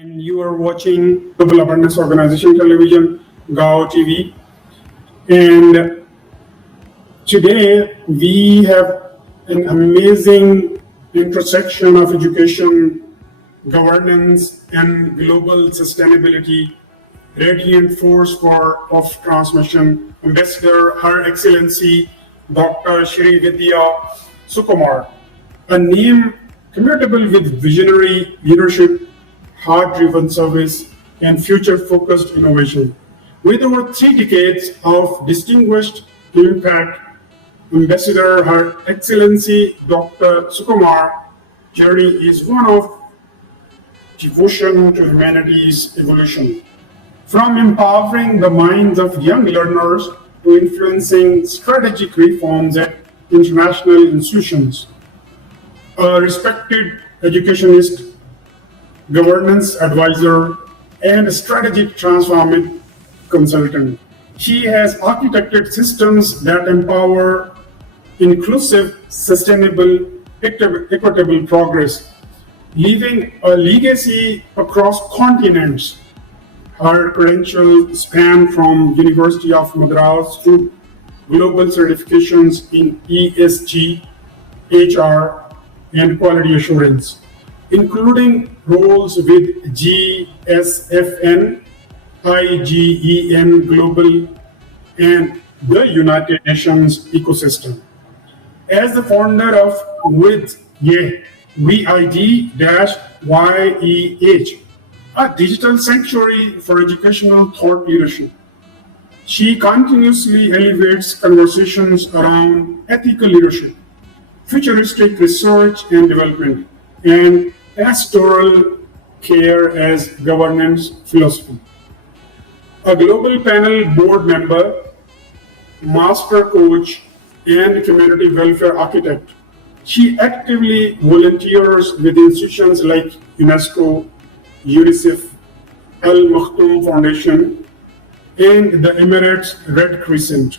and you are watching Global Awareness Organization Television, GAO TV. And today we have an amazing intersection of education, governance, and global sustainability, radiant force of transmission, Ambassador Her Excellency Dr. Srividhya Sukumar, a name commutable with visionary leadership, heart-driven service, and future-focused innovation. With over 3 decades of distinguished impact, Ambassador Her Excellency Dr. Sukumar journey is one of devotion to humanity's evolution. From empowering the minds of young learners to influencing strategic reforms at international institutions, a respected educationist, governance advisor, and strategic transformation consultant. He has architected systems that empower inclusive, sustainable, equitable progress, leaving a legacy across continents. Her credentials span from University of Madras to global certifications in ESG, HR, and quality assurance, including roles with GSFN, IGEN Global, and the United Nations ecosystem. As the founder of VID-YEH, a digital sanctuary for educational thought leadership, she continuously elevates conversations around ethical leadership, futuristic research and development, and pastoral care as governance philosophy. A global panel board member, master coach, and community welfare architect, she actively volunteers with institutions like UNESCO, UNICEF, Al Maktoum Foundation, and the Emirates Red Crescent,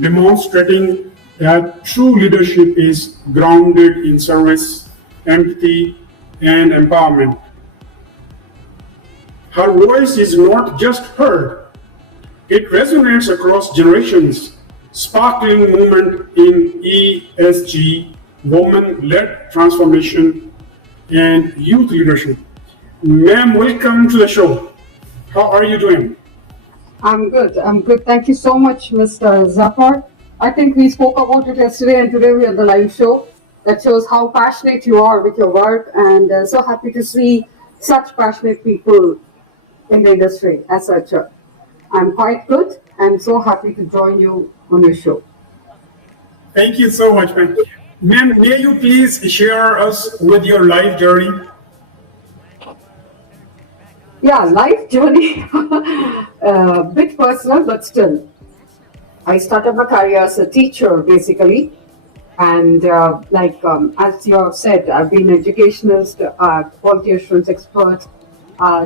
demonstrating that true leadership is grounded in service, empathy, and empowerment. Her voice is not just heard, it resonates across generations, sparkling movement in ESG, women-led transformation, and youth leadership. Ma'am, welcome to the show. How are you doing? I'm good. I'm good. Thank you so much, Mr. Zafar. I think we spoke about it yesterday, and today we are the live show. That shows how passionate you are with your work, and so happy to see such passionate people in the industry as such. I'm quite good and so happy to join you on your show. Thank you so much, ma'am. Ma'am, may you please share us with your life journey? Yeah, life journey, a bit personal, but still. I started my career as a teacher, basically. And as you have said, I've been an educationist, quality assurance expert,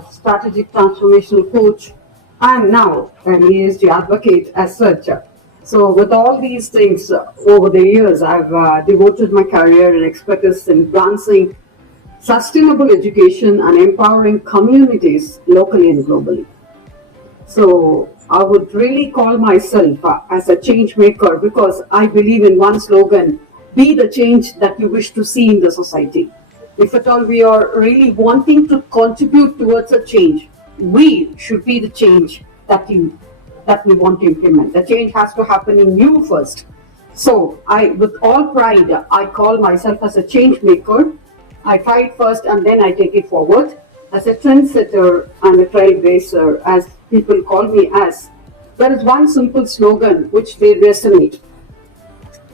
strategic transformational coach, and now an ESG advocate as such. So with all these things over the years, I've devoted my career and expertise in advancing sustainable education and empowering communities locally and globally. So I would really call myself as a change maker because I believe in one slogan: be the change that you wish to see in the society. If at all we are really wanting to contribute towards a change, we should be the change that we want to implement. The change has to happen in you first. So with all pride, I call myself as a change maker. I try it first and then I take it forward. As a trendsetter and a trailblazer, as people call me as, there is one simple slogan which they resonate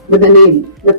with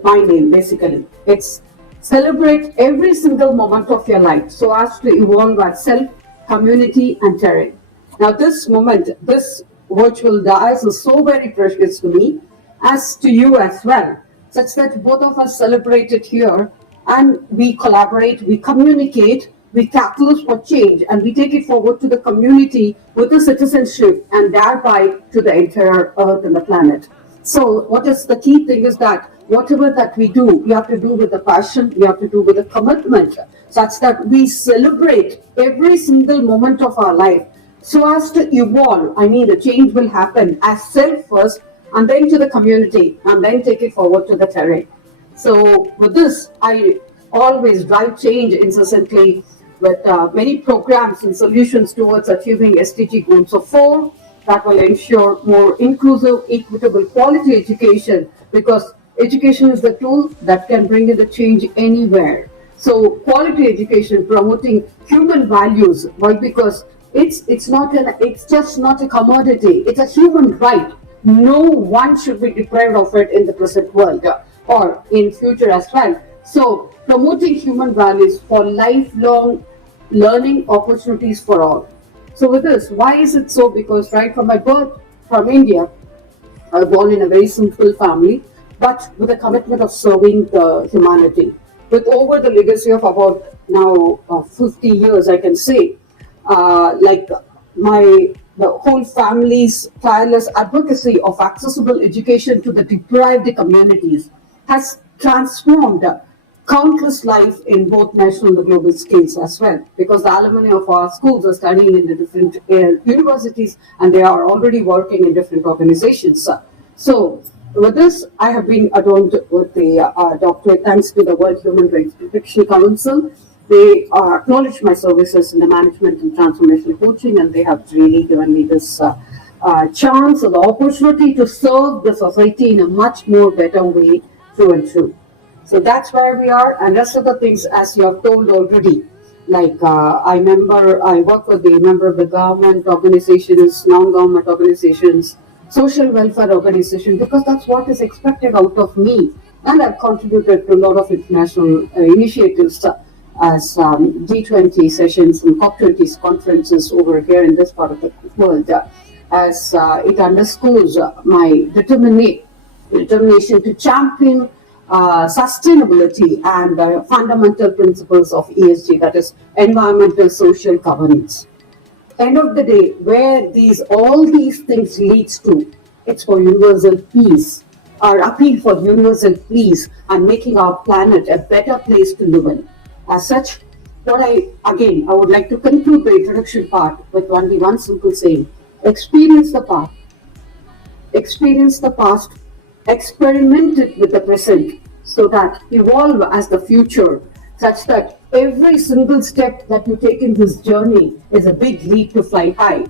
my name basically. It's celebrate every single moment of your life so as to evolve as self, community, and terrain. Now, this moment, this virtual dais is so very precious to me, as to you as well, such that both of us celebrate it here and we collaborate, we communicate, we catalyst for change, and we take it forward to the community with the citizenship and thereby to the entire earth and the planet. So what is the key thing is that whatever that we do, we have to do with the passion, we have to do with the commitment, such that we celebrate every single moment of our life so as to evolve. I mean, the change will happen as self first, and then to the community, and then take it forward to the terrain. So with this, I always drive change incessantly with many programs and solutions towards achieving SDG goals of 4 that will ensure more inclusive, equitable, quality education, because education is the tool that can bring in the change anywhere. So quality education, promoting human values. Why? Because it's just not a commodity. It's a human right. No one should be deprived of it in the present world or in future as well. So promoting human values for lifelong learning opportunities for all. So with this, why is it so? Because right from my birth, from India, I was born in a very simple family, but with a commitment of serving the humanity. With over the legacy of about now 50 years, I can say, like the whole family's tireless advocacy of accessible education to the deprived communities has transformed countless lives in both national and global scales as well, because the alumni of our schools are studying in the different universities, and they are already working in different organizations. So with this, I have been adorned with the doctorate thanks to the World Human Rights Protection Council. They acknowledge my services in the management and transformational coaching, and they have really given me this chance or the opportunity to serve the society in a much more better way through and through. So that's where we are, and rest of the things, as you have told already, like I work with the member of the government organizations, non-government organizations, social welfare organizations, because that's what is expected out of me. And I've contributed to a lot of international initiatives as G20 sessions and COP20 conferences over here in this part of the world, as it underscores my determination to champion sustainability and fundamental principles of ESG, that is environmental social governance. End of the day, where all these things leads to, it's for universal peace. Our appeal for universal peace and making our planet a better place to live in. As such, I would like to conclude the introduction part with only one simple saying: experience the past, experiment it with the present, so that evolve as the future, such that every single step that you take in this journey is a big leap to fly high.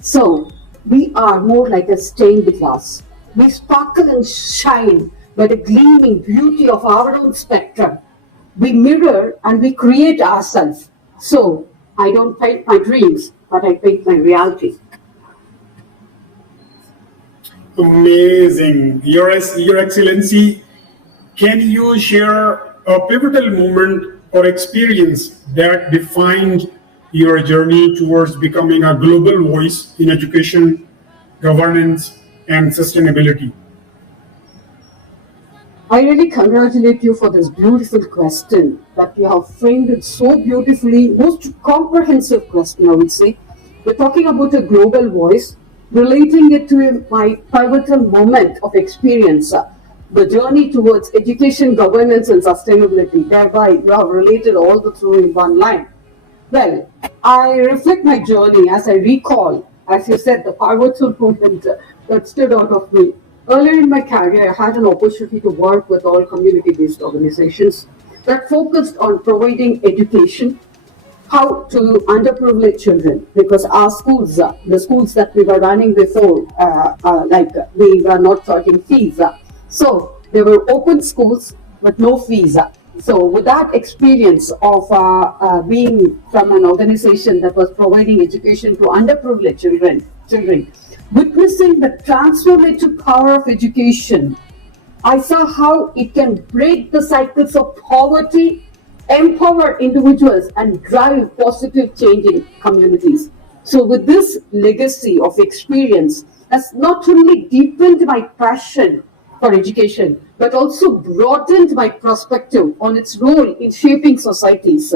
So we are more like a stained glass. We sparkle and shine by the gleaming beauty of our own spectrum. We mirror and we create ourselves. So I don't paint my dreams, but I paint my reality. Amazing. Your Excellency, can you share a pivotal moment or experience that defined your journey towards becoming a global voice in education, governance, and sustainability? I really congratulate you for this beautiful question, that you have framed it so beautifully, most comprehensive question, I would say. We're talking about a global voice, relating it to my pivotal moment of experience, the journey towards education, governance, and sustainability. Thereby, you have related all the three in one line. Well, I reflect my journey as I recall, as you said, the pivotal moment that stood out of me. Earlier in my career, I had an opportunity to work with all community-based organizations that focused on providing education, how to underprivileged children, because our schools, the schools that we were running before, we were not charging fees. So they were open schools with no fees. So with that experience of being from an organization that was providing education to underprivileged children, witnessing the transformative power of education, I saw how it can break the cycles of poverty, empower individuals, and drive positive change in communities. So with this legacy of experience has not only deepened my passion for education, but also broadened my perspective on its role in shaping societies.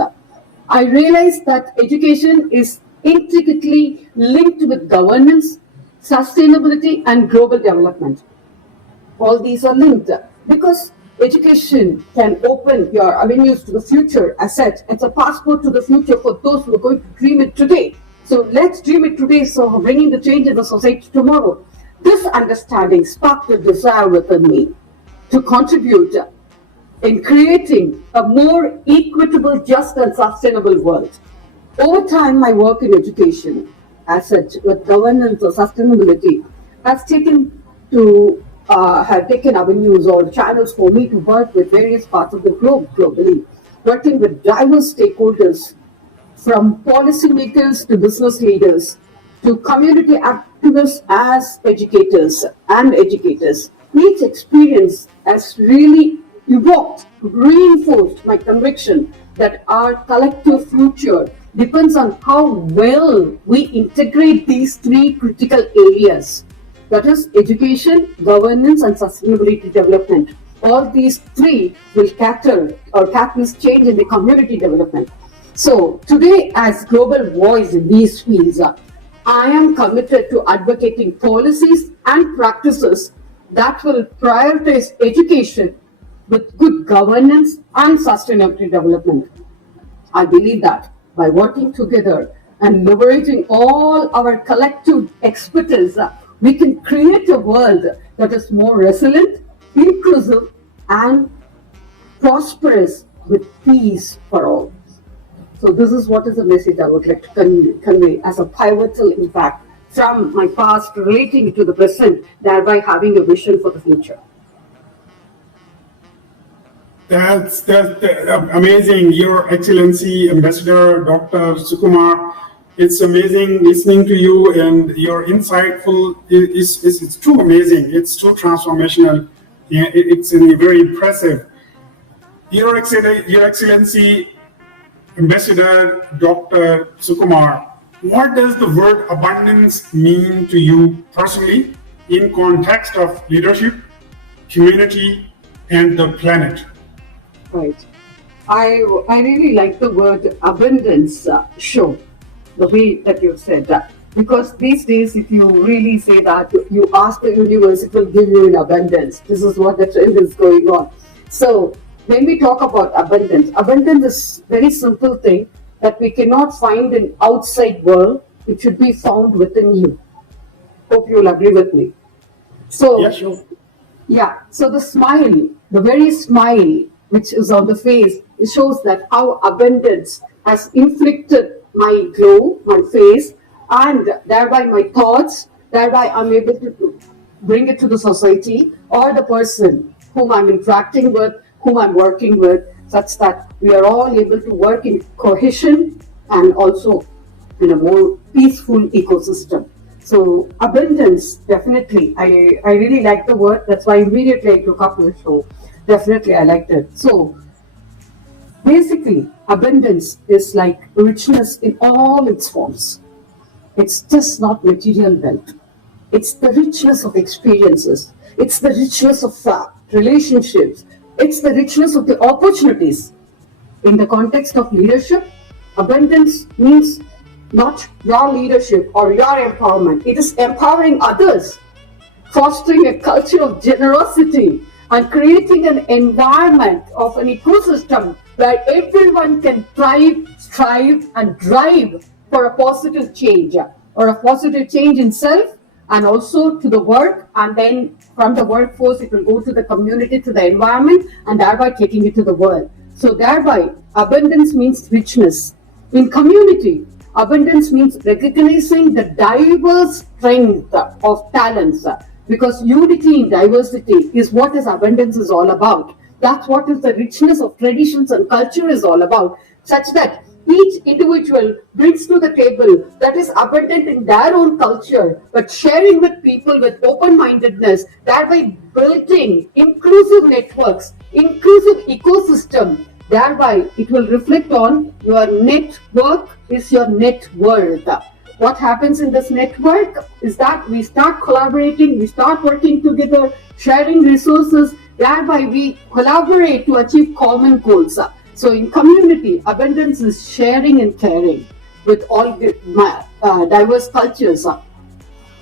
I realized that education is intricately linked with governance, sustainability, and global development. All these are linked because education can open your avenues to the future. As such, it's a passport to the future for those who are going to dream it today. So let's dream it today, so bringing the change in the society tomorrow. This understanding sparked a desire within me to contribute in creating a more equitable, just, and sustainable world. Over time, my work in education, as such, with governance or sustainability, has taken to have taken avenues or channels for me to work with various parts of the globe globally, working with diverse stakeholders from policymakers to business leaders to community activists as educators. Each experience has really evoked, reinforced my conviction that our collective future depends on how well we integrate these three critical areas. That is education, governance, and sustainability development. All these three will catalyst change in the community development. So today, as global voice in these fields, I am committed to advocating policies and practices that will prioritize education with good governance and sustainability development. I believe that by working together and leveraging all our collective expertise, we can create a world that is more resilient, inclusive, and prosperous with peace for all. So this is what is the message I would like to convey as a pivotal impact from my past, relating it to the present, thereby having a vision for the future. That's amazing, Your Excellency, Ambassador Dr. Sukumar. It's amazing listening to you, and your insightful it's too amazing. It's too transformational. Yeah, it's very impressive. Your Excellency, Ambassador Dr. Sukumar, what does the word abundance mean to you personally in context of leadership, community, and the planet? Right. I really like the word abundance, show, the way that you've said that. Because these days, if you really say that, you ask the universe, it will give you in abundance. This is what the trend is going on. So when we talk about abundance is very simple thing that we cannot find in outside world. It should be found within you. Hope you will agree with me. So Yeah, sure. yeah, so the very smile which is on the face, it shows that how abundance has inflicted my glow, my face, and thereby my thoughts, thereby I'm able to bring it to the society or the person whom I'm interacting with, whom I'm working with, such that we are all able to work in cohesion and also in a more peaceful ecosystem. So abundance, definitely. I really like the word. That's why immediately I took up the show. Definitely I liked it. So basically, abundance is like richness in all its forms. It's just not material wealth. It's the richness of experiences. It's the richness of relationships. It's the richness of the opportunities. In the context of leadership, abundance means not your leadership or your empowerment. It is empowering others, fostering a culture of generosity, and creating an environment of an ecosystem where everyone can thrive, strive, and drive for a positive change, or a positive change in self and also to the work, and then from the workforce it will go to the community, to the environment, and thereby taking it to the world. So thereby abundance means richness. In community, abundance means recognizing the diverse strength of talents, because unity in diversity is what this abundance is all about. That's what is the richness of traditions and culture is all about, such that each individual brings to the table that is abundant in their own culture, but sharing with people with open-mindedness, thereby building inclusive networks, inclusive ecosystem. Thereby, it will reflect on your network is your net worth. What happens in this network is that we start collaborating, we start working together, sharing resources, thereby we collaborate to achieve common goals. So in community, abundance is sharing and caring with all the diverse cultures.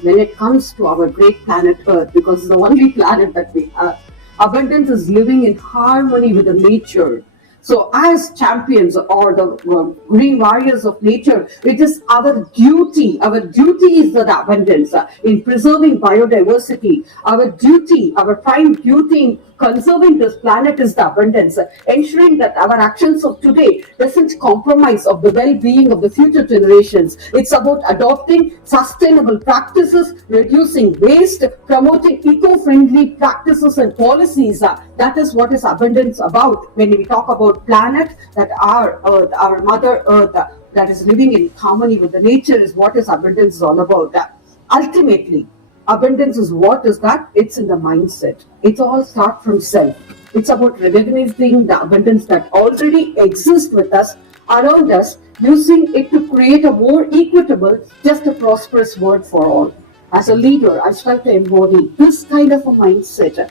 when it comes to our great planet Earth, because it's the only planet that we have. Abundance is living in harmony with the nature. So, as champions or the green warriors of nature, it is our duty. Our duty is the abundance in preserving biodiversity. Our duty, our prime duty in conserving this planet is the abundance, ensuring that our actions of today doesn't compromise of the well-being of the future generations. It's about adopting sustainable practices, reducing waste, promoting eco-friendly practices and policies. That is what is abundance about. When we talk about planet, that our Earth, our Mother Earth, that is living in harmony with the nature is what is abundance is all about. Ultimately, abundance is what is that? It's in the mindset. It all starts from self. It's about recognizing the abundance that already exists with us, around us, using it to create a more equitable, just a prosperous world for all. As a leader, I strive to embody this kind of a mindset,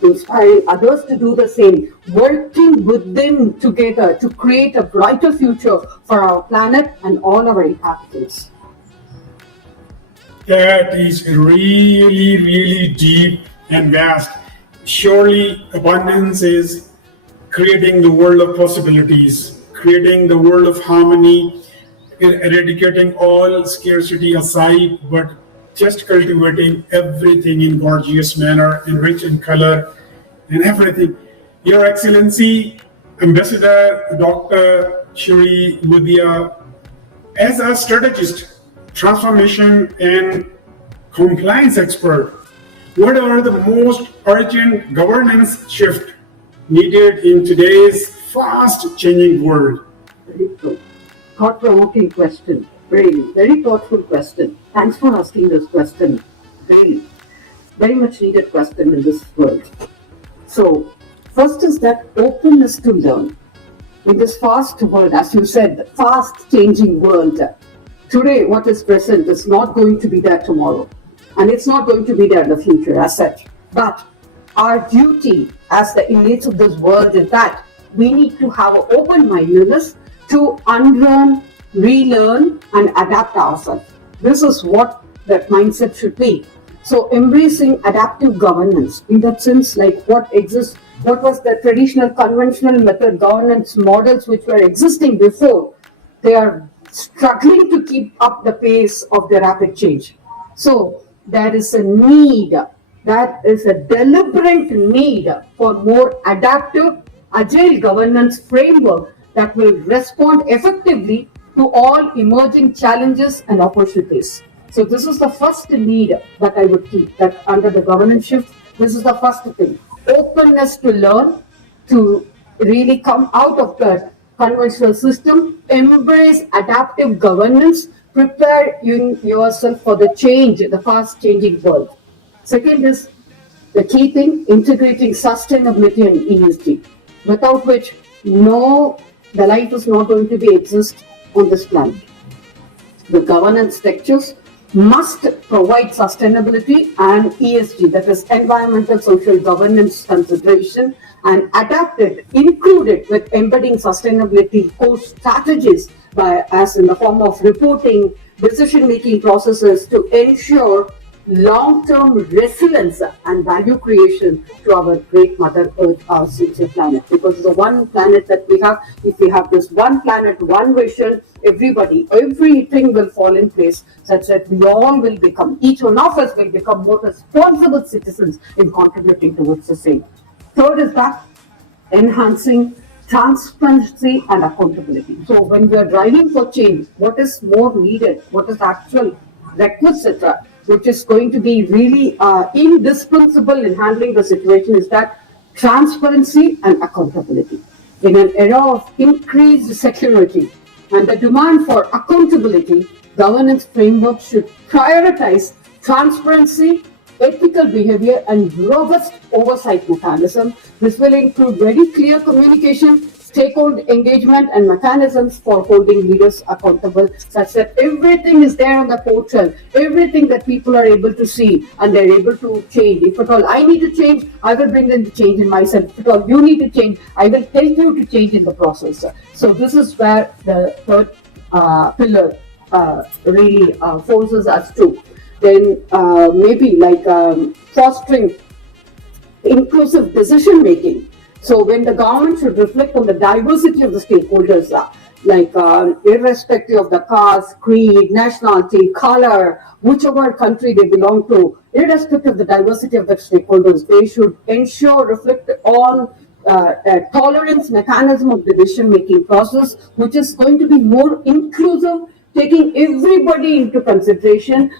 inspiring others to do the same, working with them together to create a brighter future for our planet and all our inhabitants. That is really, really deep and vast. Surely, abundance is creating the world of possibilities, creating the world of harmony, eradicating all scarcity aside, but just cultivating everything in gorgeous manner, in rich in color, and everything. Your Excellency, Ambassador Dr. Srividhya, as a strategist, transformation and compliance expert, what are the most urgent governance shift needed in today's fast changing world? Very good. Thought-provoking question. Really, very thoughtful question. Thanks for asking this question. Really, very much needed question in this world. So, first is that openness to learn. In this fast world, as you said, fast changing world, today what is present is not going to be there tomorrow. And it's not going to be there in the future as such. But our duty as the inmates of this world is that we need to have an open-mindedness to unlearn, relearn, and adapt ourselves. This is what that mindset should be. So embracing adaptive governance, in that sense, like what exists, what was the traditional conventional method governance models which were existing before, they are struggling to keep up the pace of the rapid change. So there is a need, that is a deliberate need for more adaptive, agile governance framework that will respond effectively to all emerging challenges and opportunities. So this is the first need that I would keep, that under the governance shift, this is the first thing. Openness to learn, to really come out of the conventional system, embrace adaptive governance, prepare yourself for the change, the fast changing world. Second is the key thing, integrating sustainability and ESG, without which the life is not going to be exist on this planet. The governance structures must provide sustainability and ESG, that is environmental social governance consideration, and adapt it, include it with embedding sustainability core strategies as in the form of reporting, decision-making processes to ensure long-term resilience and value creation to our great Mother Earth, our future planet. Because the one planet that we have, if we have this one planet, one vision, everything will fall in place such that we all will become, each one of us will become more responsible citizens in contributing towards the same. Third is that enhancing transparency and accountability. So when we are driving for change, what is more needed, what is actual requisite, which is going to be really indispensable in handling the situation, is that transparency and accountability. In an era of increased security and the demand for accountability, governance framework should prioritize transparency, ethical behavior, and robust oversight mechanism. This will include very clear communication, stakeholder engagement, and mechanisms for holding leaders accountable, such that everything is there on the portal, everything that people are able to see and they're able to change. If at all I need to change, I will bring them to change in myself. If at all you need to change, I will help you to change in the process. So this is where the third pillar really forces us to. Then maybe like fostering inclusive decision making. So when the government should reflect on the diversity of the stakeholders, irrespective of the caste, creed, nationality, color, whichever country they belong to, irrespective of the diversity of the stakeholders, they should ensure reflect on tolerance mechanism of decision making process, which is going to be more inclusive, taking everybody into consideration,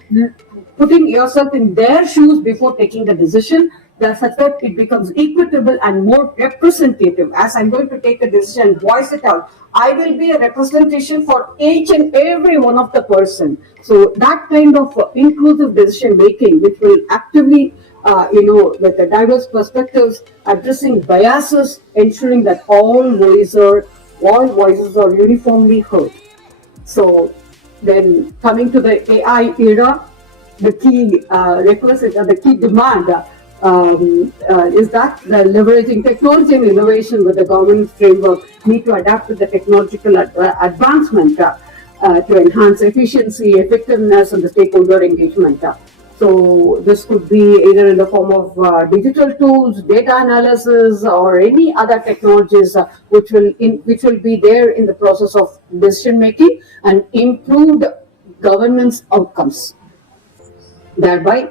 putting yourself in their shoes before taking the decision, that such that it becomes equitable and more representative. As I'm going to take a decision, voice it out, I will be a representation for each and every one of the person. So that kind of inclusive decision making, which will actively, with the diverse perspectives, addressing biases, ensuring that all voices are uniformly heard. So then coming to the AI era, the key requisite or the key demand is that the leveraging technology and innovation with the government framework need to adapt to the technological advancement to enhance efficiency, effectiveness, and the stakeholder engagement. So this could be either in the form of digital tools, data analysis, or any other technologies which will be there in the process of decision making and improved governance outcomes. Thereby,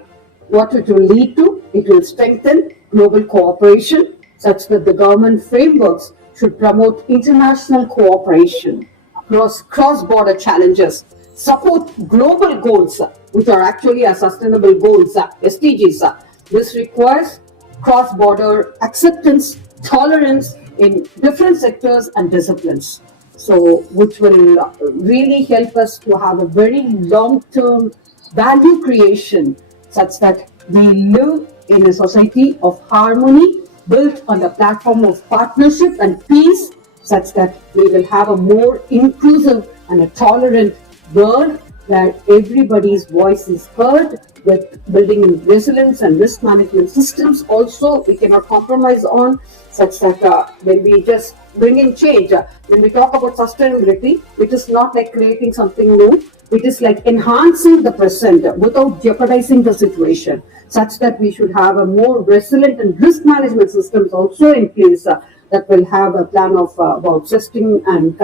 what it will lead to, it will strengthen global cooperation such that the government frameworks should promote international cooperation across cross-border challenges, support global goals, which are actually our sustainable goals, SDGs. This requires cross-border acceptance, tolerance in different sectors and disciplines. So, which will really help us to have a very long-term value creation such that we live in a society of harmony built on the platform of partnership and peace, such that we will have a more inclusive and a tolerant world where everybody's voice is heard, with building in resilience and risk management systems also we cannot compromise on, such that when we just bring in change, when we talk about sustainability, it is not like creating something new, it is like enhancing the present without jeopardizing the situation, such that we should have a more resilient and risk management systems also in place that will have a plan of about testing and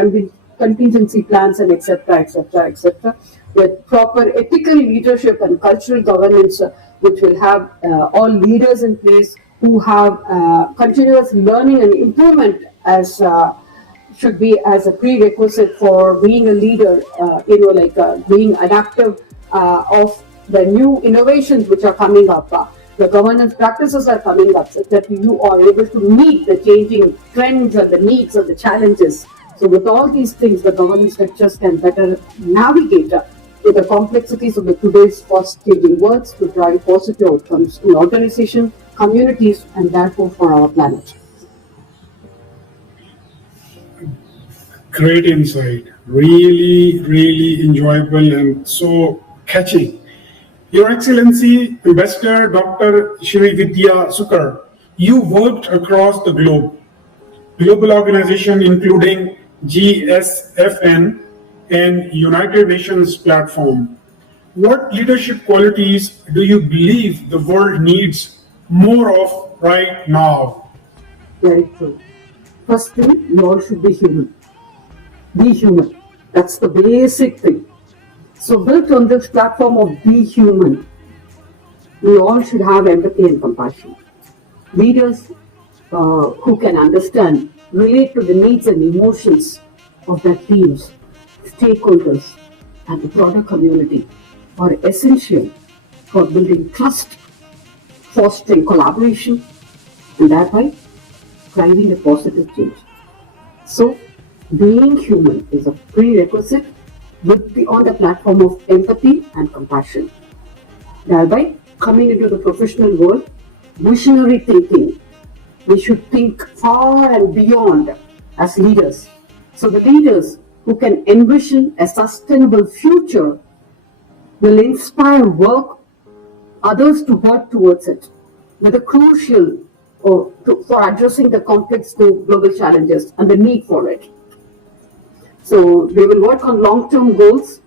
contingency plans and etc., etc., etc., with proper ethical leadership and cultural governance, which will have all leaders in place who have continuous learning and improvement as should be as a prerequisite for being a leader, being adaptive of the new innovations which are coming up. The governance practices are coming up so that you are able to meet the changing trends and the needs and the challenges. So with all these things, the governance structures can better navigate to the complexities of the today's fast-changing world to drive positive outcomes in organizations, communities, and therefore for our planet. Great insight. Really, really enjoyable and so catching. Your Excellency, Ambassador Dr. Srividhya Sukar, you worked across the globe, global organizations including GSFN and United Nations platform. What leadership qualities do you believe the world needs more of right now? Very true. First thing, you all should be human. Be human. That's the basic thing. So built on this platform of be human, we all should have empathy and compassion. Leaders who can understand, relate to the needs and emotions of their teams, stakeholders, and the broader community are essential for building trust, fostering collaboration, and thereby driving a positive change. So, being human is a prerequisite on the platform of empathy and compassion. Thereby, coming into the professional world, visionary thinking. We should think far and beyond as leaders. So the leaders who can envision a sustainable future will inspire others to work towards it with a crucial for addressing the complex global challenges and the need for it. So they will work on long-term goals,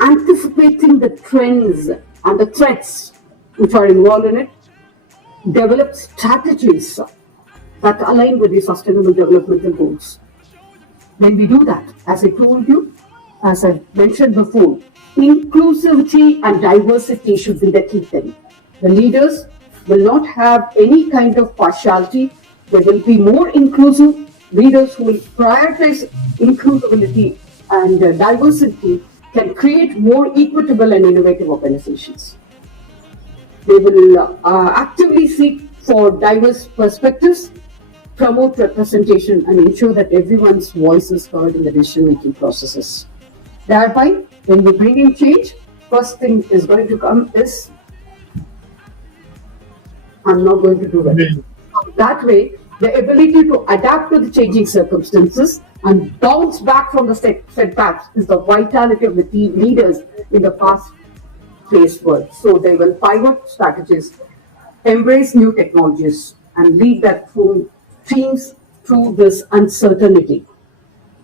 anticipating the trends and the threats which are involved in it, develop strategies that align with the sustainable developmental goals. When we do that, as I told you, as I mentioned before, inclusivity and diversity should be the key thing. The leaders will not have any kind of partiality. They will be more inclusive. Leaders who will prioritize inclusivity and diversity can create more equitable and innovative organizations. They will actively seek for diverse perspectives, promote representation, and ensure that everyone's voice is heard in the decision-making processes. Thereby, when we bring in change, first thing is going to come is, I'm not going to do that. That way, the ability to adapt to the changing circumstances and bounce back from the setbacks is the vitality of the team leaders in the fast-paced world. So they will pivot strategies, embrace new technologies, and lead that through teams through this uncertainty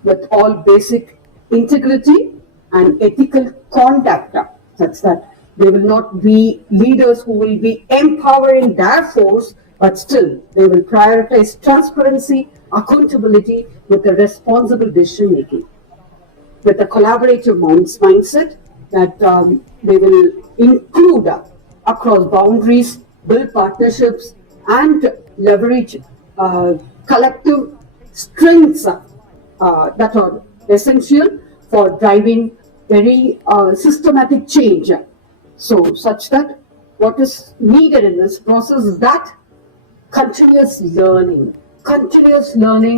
with all basic integrity and ethical conduct, such that they will not be leaders who will be empowering their force, but still they will prioritize transparency, accountability with a responsible decision making, with a collaborative mindset that they will include across boundaries, build partnerships, and leverage collective strengths that are essential for driving very systematic change. So, such that what is needed in this process is that continuous learning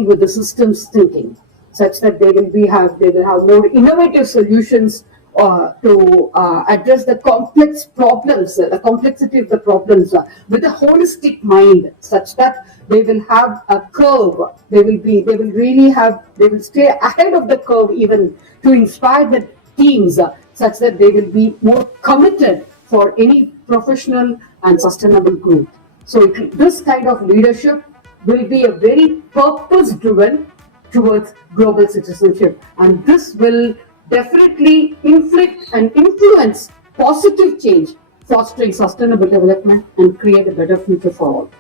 with the systems thinking, such that they will have more innovative solutions to address the complex problems, the complexity of the problems with a holistic mind, such that they will have a curve. They will stay ahead of the curve even to inspire the teams, such that they will be more committed for any professional and sustainable growth. So this kind of leadership will be a very purpose-driven towards global citizenship, and this will definitely inflict and influence positive change, fostering sustainable development and create a better future for all.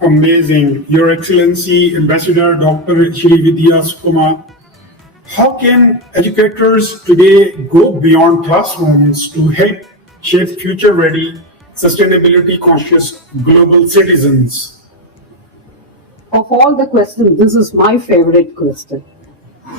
Amazing. Your Excellency, Ambassador Dr. Srividhya Sukumar, how can educators today go beyond classrooms to help shape future-ready, sustainability-conscious global citizens? Of all the questions, this is my favorite question.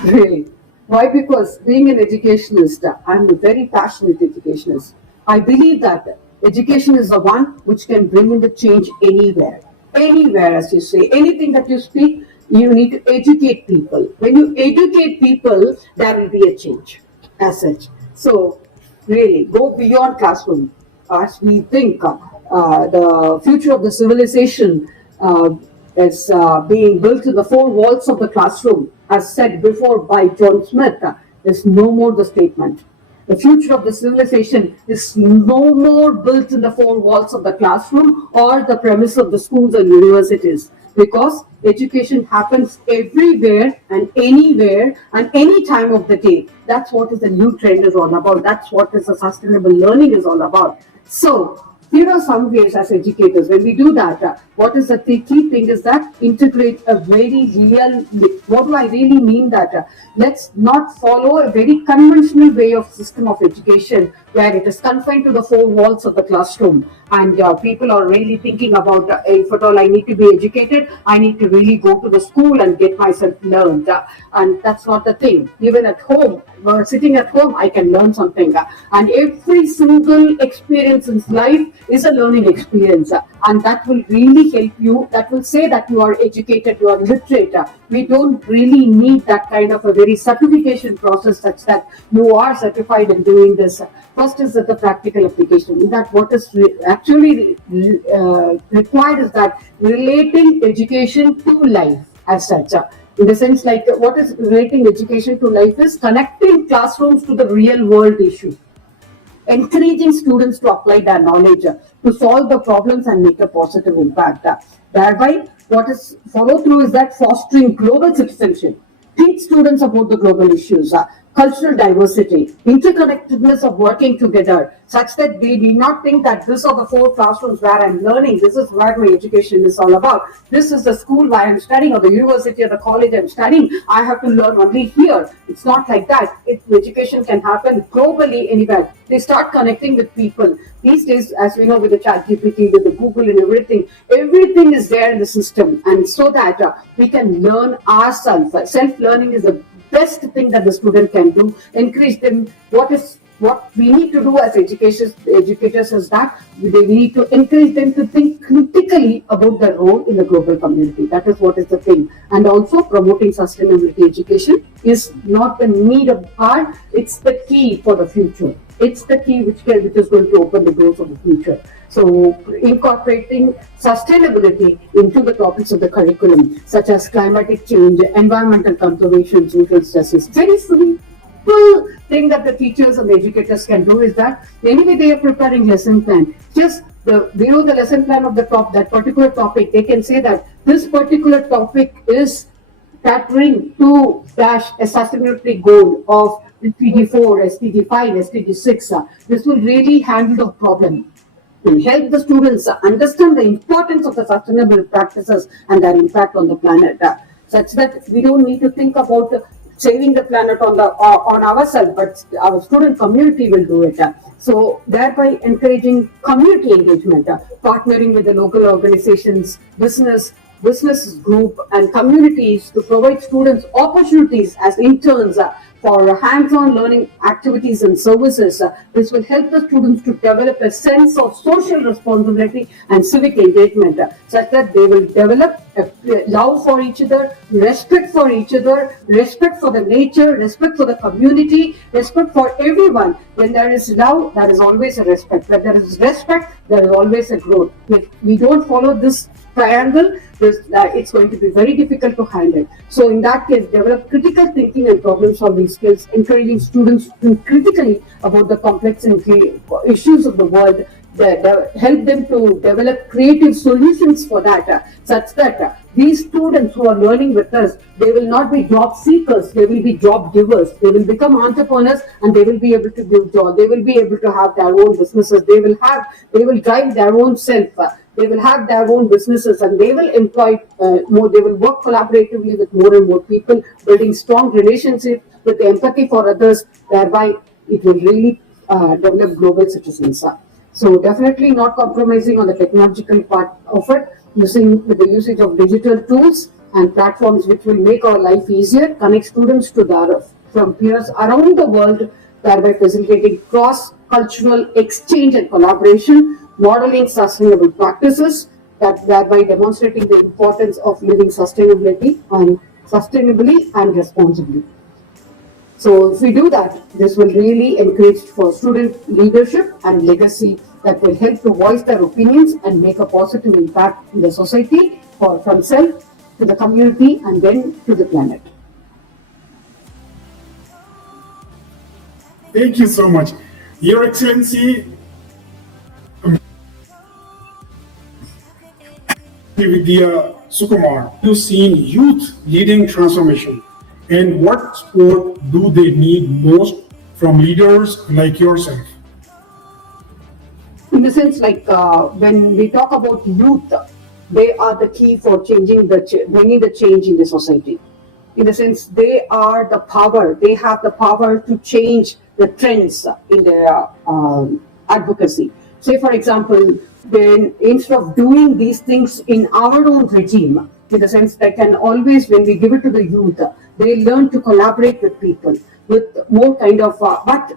Really. Why? Because being an educationist, I'm a very passionate educationist. I believe that education is the one which can bring in the change anywhere. Anywhere, as you say, anything that you speak, you need to educate people. When you educate people, there will be a change as such. So, really, go beyond classroom. As we think the future of the civilization is being built in the four walls of the classroom, as said before by John Smith, is no more the statement. The future of the civilization is no more built in the four walls of the classroom or the premise of the schools and universities, because education happens everywhere and anywhere and any time of the day. That's what is the new trend is all about. That's what is the sustainable learning is all about. So, here are some ways as educators, when we do that, what is the key thing is that integrate a very real, what do I really mean that? Let's not follow a very conventional way of system of education where it is confined to the four walls of the classroom and people are really thinking about if at all I need to be educated, I need to really go to the school and get myself learned. And that's not the thing. Even at home, sitting at home, I can learn something. And every single experience in life is a learning experience, and that will really help you. That will say that you are educated, you are literate. We don't really need that kind of a very certification process such that you are certified in doing this. First is that the practical application. In that, what is actually required is that relating education to life as such. In the sense, like what is relating education to life is connecting classrooms to the real world issue, encouraging students to apply their knowledge to solve the problems and make a positive impact. Thereby, what is follow through is that fostering global citizenship. Teach students about the global issues. cultural diversity, interconnectedness of working together, such that they do not think that this are the four classrooms where I'm learning, this is where my education is all about, this is the school where I'm studying, or the university or the college I'm studying, I have to learn only here. It's not like that. Education can happen globally anywhere. They start connecting with people. These days, as we know, with the chat GPT, with the Google and everything is there in the system. And so that we can learn ourselves. Self-learning is the best thing that the student can do. Encourage them. What we need to do as educators is that we need to encourage them to think critically about their role in the global community. That is what is the thing. And also promoting sustainability education is not the need of art, it's the key for the future. It's the key which is going to open the doors of the future. So incorporating sustainability into the topics of the curriculum, such as climatic change, environmental conservation, social justice, very simple thing that the teachers and the educators can do is that anyway they are preparing lesson plan. Just the lesson plan of that particular topic, they can say that this particular topic is catering to dash a sustainability goal of SDG 4, SDG 5, SDG 6. This will really handle the problem and help the students understand the importance of the sustainable practices and their impact on the planet, such that we don't need to think about saving the planet on ourselves, but our student community will do it. So thereby encouraging community engagement, partnering with the local organizations, business group and communities to provide students opportunities as interns for hands-on learning activities and services. This will help the students to develop a sense of social responsibility and civic engagement, such that they will develop a love for each other, respect for each other, respect for the nature, respect for the community, respect for everyone. When there is love, there is always a respect. When there is respect, there is always a growth. If we don't follow this triangle, it's going to be very difficult to handle. So in that case, develop critical thinking and problem solving skills, encouraging students to think critically about the complex and issues of the world, help them to develop creative solutions for that, such that these students who are learning with us, they will not be job seekers, they will be job givers. They will become entrepreneurs and they will be able to give job. They will be able to have their own businesses. They will drive their own self. They will have their own businesses and they will employ more. They will work collaboratively with more and more people, building strong relationships with empathy for others. Thereby, it will really develop global citizens. So definitely not compromising on the technological part of it, with the usage of digital tools and platforms which will make our life easier, connect students from peers around the world, thereby facilitating cross-cultural exchange and collaboration, modeling sustainable practices, thereby demonstrating the importance of living sustainably and responsibly. So if we do that, this will really encourage for student leadership and legacy that will help to voice their opinions and make a positive impact in the society, from self to the community and then to the planet. Thank you so much. Your Excellency, Srividhya Sukumar, you've seen youth leading transformation. And what support do they need most from leaders like yourself? In the sense, when we talk about youth, they are the key for changing bringing the change in the society. In the sense, they are the power. They have the power to change the trends in their advocacy. Say, for example, then instead of doing these things in our own regime, in the sense that can always, when we give it to the youth, they learn to collaborate with people with more kind of, but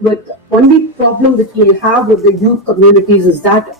with only problem which we have with the youth communities is that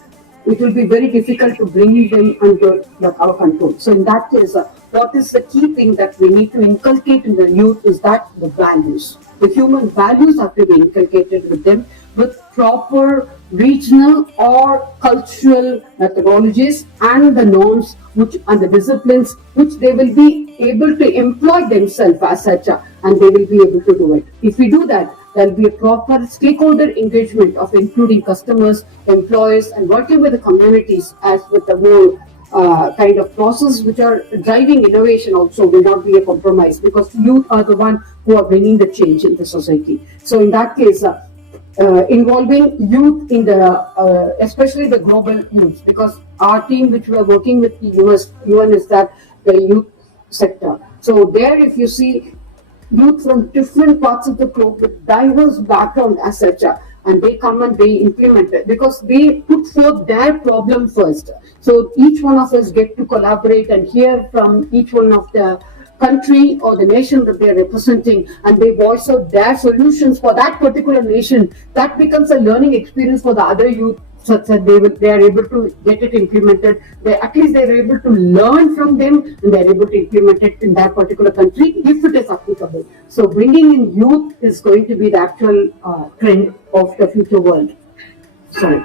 it will be very difficult to bring them under our control. So in that case, what is the key thing that we need to inculcate in the youth is that the values. The human values have to be inculcated with them with proper regional or cultural methodologies and the norms and the disciplines which they will be able to employ themselves as such, and they will be able to do it. If we do that, there will be a proper stakeholder engagement of including customers, employers, and working with the communities as with the more kind of process which are driving innovation also will not be a compromise, because youth are the one who are bringing the change in the society. So in that case, involving youth in the, especially the global youth, because our team which we are working with the UN is that the youth sector. So there, if you see youth from different parts of the globe with diverse background as such, and they come and they implement it because they put forth their problem first. So each one of us get to collaborate and hear from each one of the country or the nation that they are representing, and they voice out their solutions for that particular nation. That becomes a learning experience for the other youth, such that they are able to get it implemented. At least they are able to learn from them, and they are able to implement it in that particular country if it is applicable. So bringing in youth is going to be the actual trend of the future world. Sorry.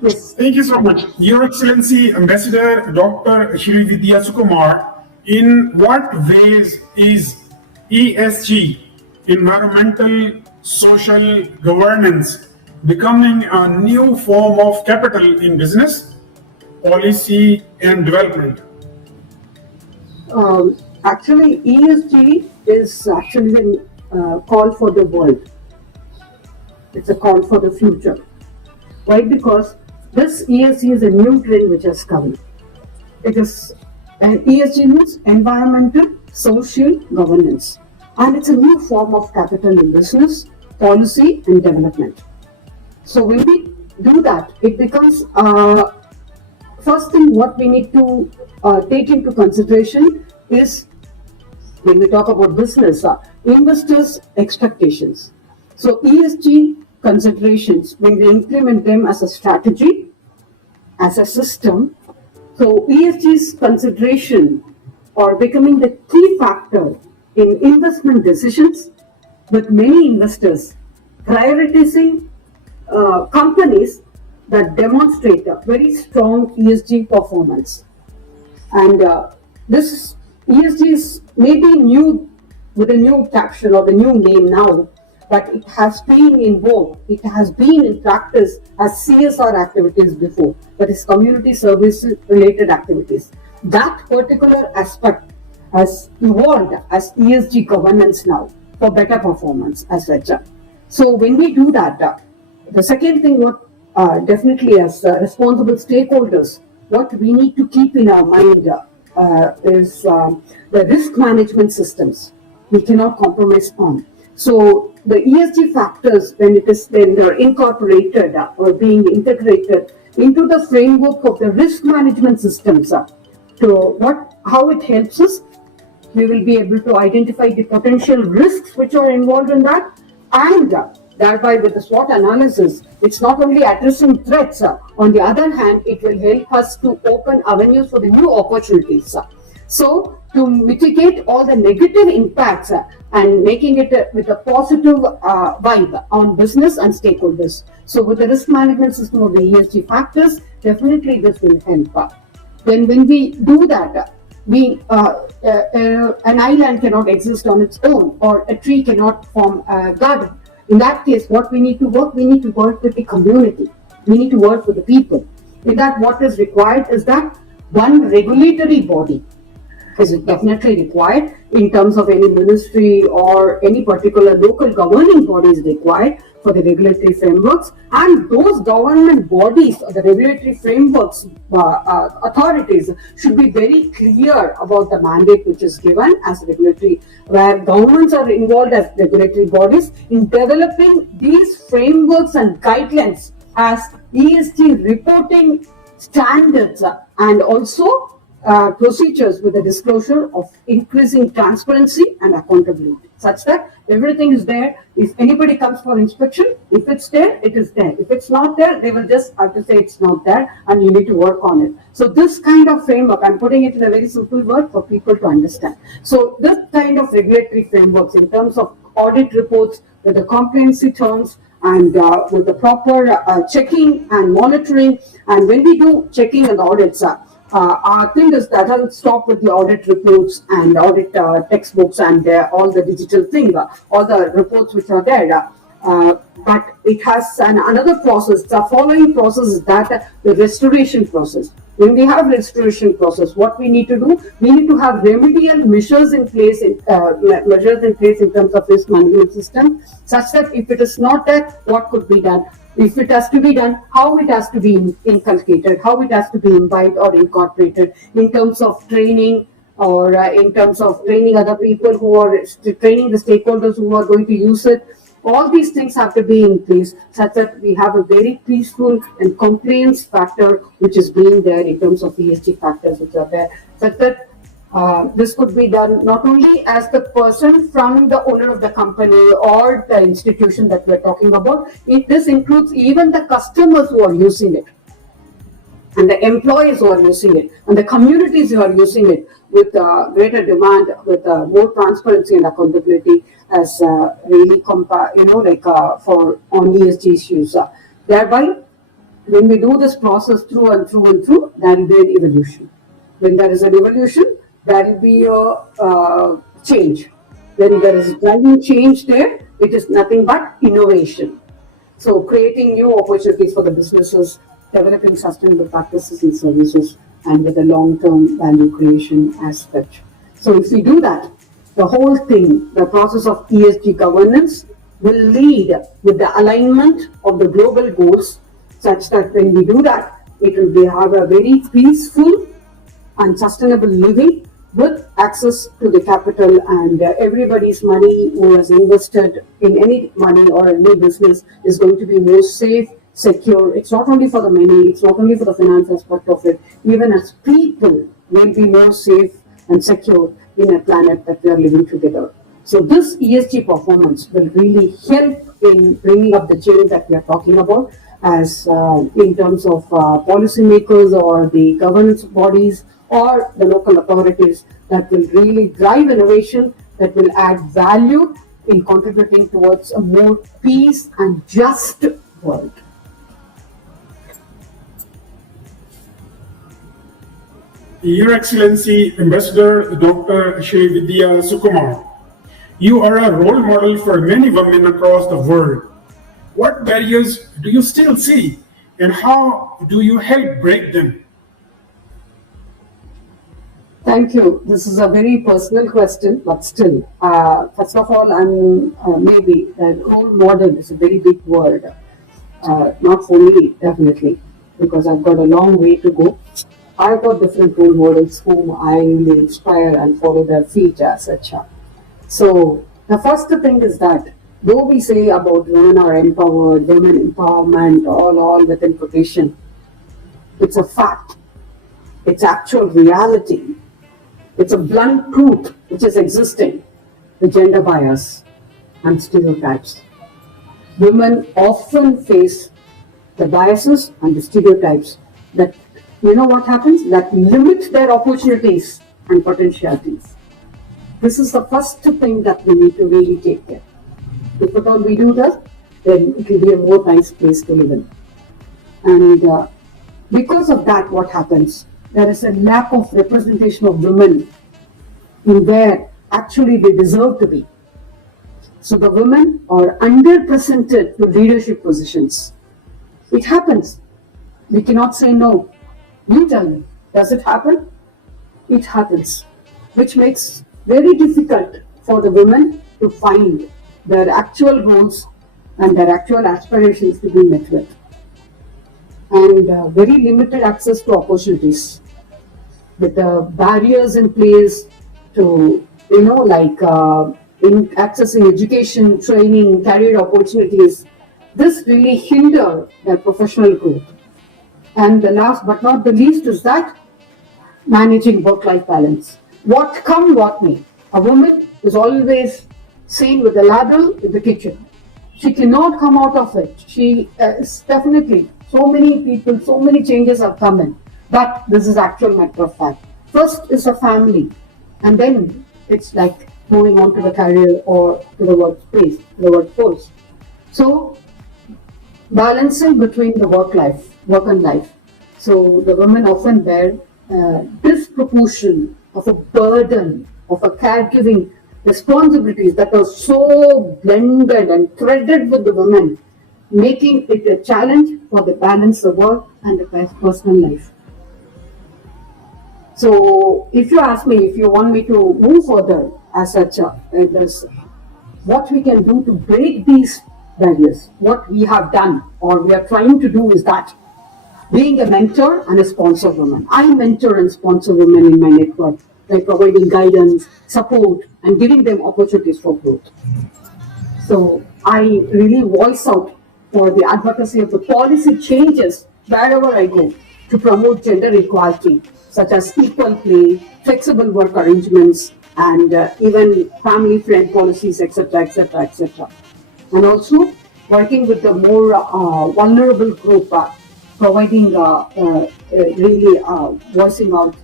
Yes. Thank you so much. Your Excellency, Ambassador Dr. Srividhya Sukumar, in what ways is ESG, environmental social governance, becoming a new form of capital in business, policy, and development? Actually, ESG is actually a call for the world. It's a call for the future. Why? Because this ESG is a new trend which has come. It is, and ESG means environmental, social governance, and it's a new form of capital in business, policy, and development. So when we do that, it becomes first thing what we need to take into consideration is, when we talk about business, investors' expectations. So ESG considerations, when we implement them as a strategy, as a system, so ESG's consideration are becoming the key factor in investment decisions, with many investors prioritizing companies that demonstrate a very strong ESG performance. And this ESG is maybe new with a new caption or the new name now, but it has been in vogue, it has been in practice as CSR activities before, that is community service related activities. That particular aspect has evolved as ESG governance now for better performance as such. So when we do that, the second thing what definitely as responsible stakeholders, what we need to keep in our mind is the risk management systems we cannot compromise on. So the ESG factors, when they're incorporated or being integrated into the framework of the risk management systems, how it helps us, we will be able to identify the potential risks which are involved in that, and thereby with the SWOT analysis, it's not only addressing threats, on the other hand, it will help us to open avenues for the new opportunities. So to mitigate all the negative impacts and making it with a positive vibe on business and stakeholders. So with the risk management system of the ESG factors, definitely this will help. Then when we do that, an island cannot exist on its own, or a tree cannot form a garden. In that case, what we need to work with the community. We need to work with the people. In that, what is required is that one regulatory body is definitely required in terms of any ministry or any particular local governing body is required for the regulatory frameworks, and those government bodies or the regulatory frameworks authorities should be very clear about the mandate which is given as regulatory, where governments are involved as regulatory bodies in developing these frameworks and guidelines as ESG reporting standards and also procedures with the disclosure of increasing transparency and accountability, such that everything is there. If anybody comes for inspection, if it's there, it is there. If it's not there, they will just have to say it's not there and you need to work on it. So this kind of framework, I'm putting it in a very simple word for people to understand. So this kind of regulatory frameworks in terms of audit reports with the compliance terms and with the proper checking and monitoring. And when we do checking and audits, our thing is that doesn't stop with the audit reports and audit textbooks and all the digital thing, all the reports which are there. But it has another process. The following process is that the restoration process. When we have restoration process, what we need to do, we need to have remedial measures in place, in terms of risk management system, such that if it is not there, what could be done? If it has to be done, how it has to be inculcated, how it has to be imbibed or incorporated in terms of training, or in terms of training other people who are training the stakeholders who are going to use it. All these things have to be in place such that we have a very peaceful and compliance factor which is being there in terms of ESG factors which are there, such that this could be done not only as the person from the owner of the company or the institution that we're talking about, this includes even the customers who are using it, and the employees who are using it, and the communities who are using it with greater demand, with more transparency and accountability as really for on ESG issues. Thereby, when we do this process through and through and through, there will be an evolution. When there is an evolution, there will be a change. When there is driving change there, it is nothing but innovation. So creating new opportunities for the businesses, developing sustainable practices and services, and with a long-term value creation aspect. So if we do that, the whole thing, the process of ESG governance will lead with the alignment of the global goals, such that when we do that, it will have a very peaceful and sustainable living with access to the capital, and everybody's money who has invested in any money or any business is going to be more safe, secure. It's not only for the money, it's not only for the finance aspect of it, even as people will be more safe and secure in a planet that we are living together. So this ESG performance will really help in bringing up the change that we are talking about, as in terms of policymakers or the governance bodies or the local authorities, that will really drive innovation, that will add value in contributing towards a more peace and just world. Your Excellency, Ambassador Dr. Srividhya Sukumar, you are a role model for many women across the world. What barriers do you still see, and how do you help break them? Thank you. This is a very personal question, but still, first of all, I'm maybe that role model is a very big word. Not for me, definitely, because I've got a long way to go. I've got different role models whom I will inspire and follow their feet as such. So the first thing is that though we say about women are empowered, women empowerment, all within quotation, it's a fact. It's actual reality. It's a blunt truth which is existing, the gender bias and stereotypes. Women often face the biases and the stereotypes that, you know what happens? That limit their opportunities and potentialities. This is the first thing that we need to really take care. If at all we do that, then it will be a more nice place to live in. And because of that, what happens? There is a lack of representation of women in where actually they deserve to be. So the women are underrepresented to leadership positions. It happens. We cannot say no. You tell me, does it happen? It happens, which makes very difficult for the women to find their actual goals and their actual aspirations to be met with. And very limited access to opportunities, with the barriers in place to, in accessing education, training, career opportunities. This really hinder their professional growth. And the last but not the least is that managing work-life balance. What come, what may. A woman is always seen with a ladle in the kitchen. She cannot come out of it. She is definitely, so many people, so many changes have come in. But this is actual matter of fact. First is a family, and then it's like moving on to the career or to the workspace, the workforce. So balancing between the work and life. So the women often bear disproportion of a burden of a caregiving responsibilities that are so blended and threaded with the women, making it a challenge for the balance of work and the personal life. So, if you ask me, if you want me to move further as such, there's what we can do to break these barriers. What we have done or we are trying to do is that being a mentor and a sponsor woman. I mentor and sponsor women in my network by providing guidance, support, and giving them opportunities for growth. So I really voice out for the advocacy of the policy changes wherever I go to promote gender equality, such as equal pay, flexible work arrangements, and even family-friend policies, etc., etc., etc. And also working with the more vulnerable group, providing really voicing out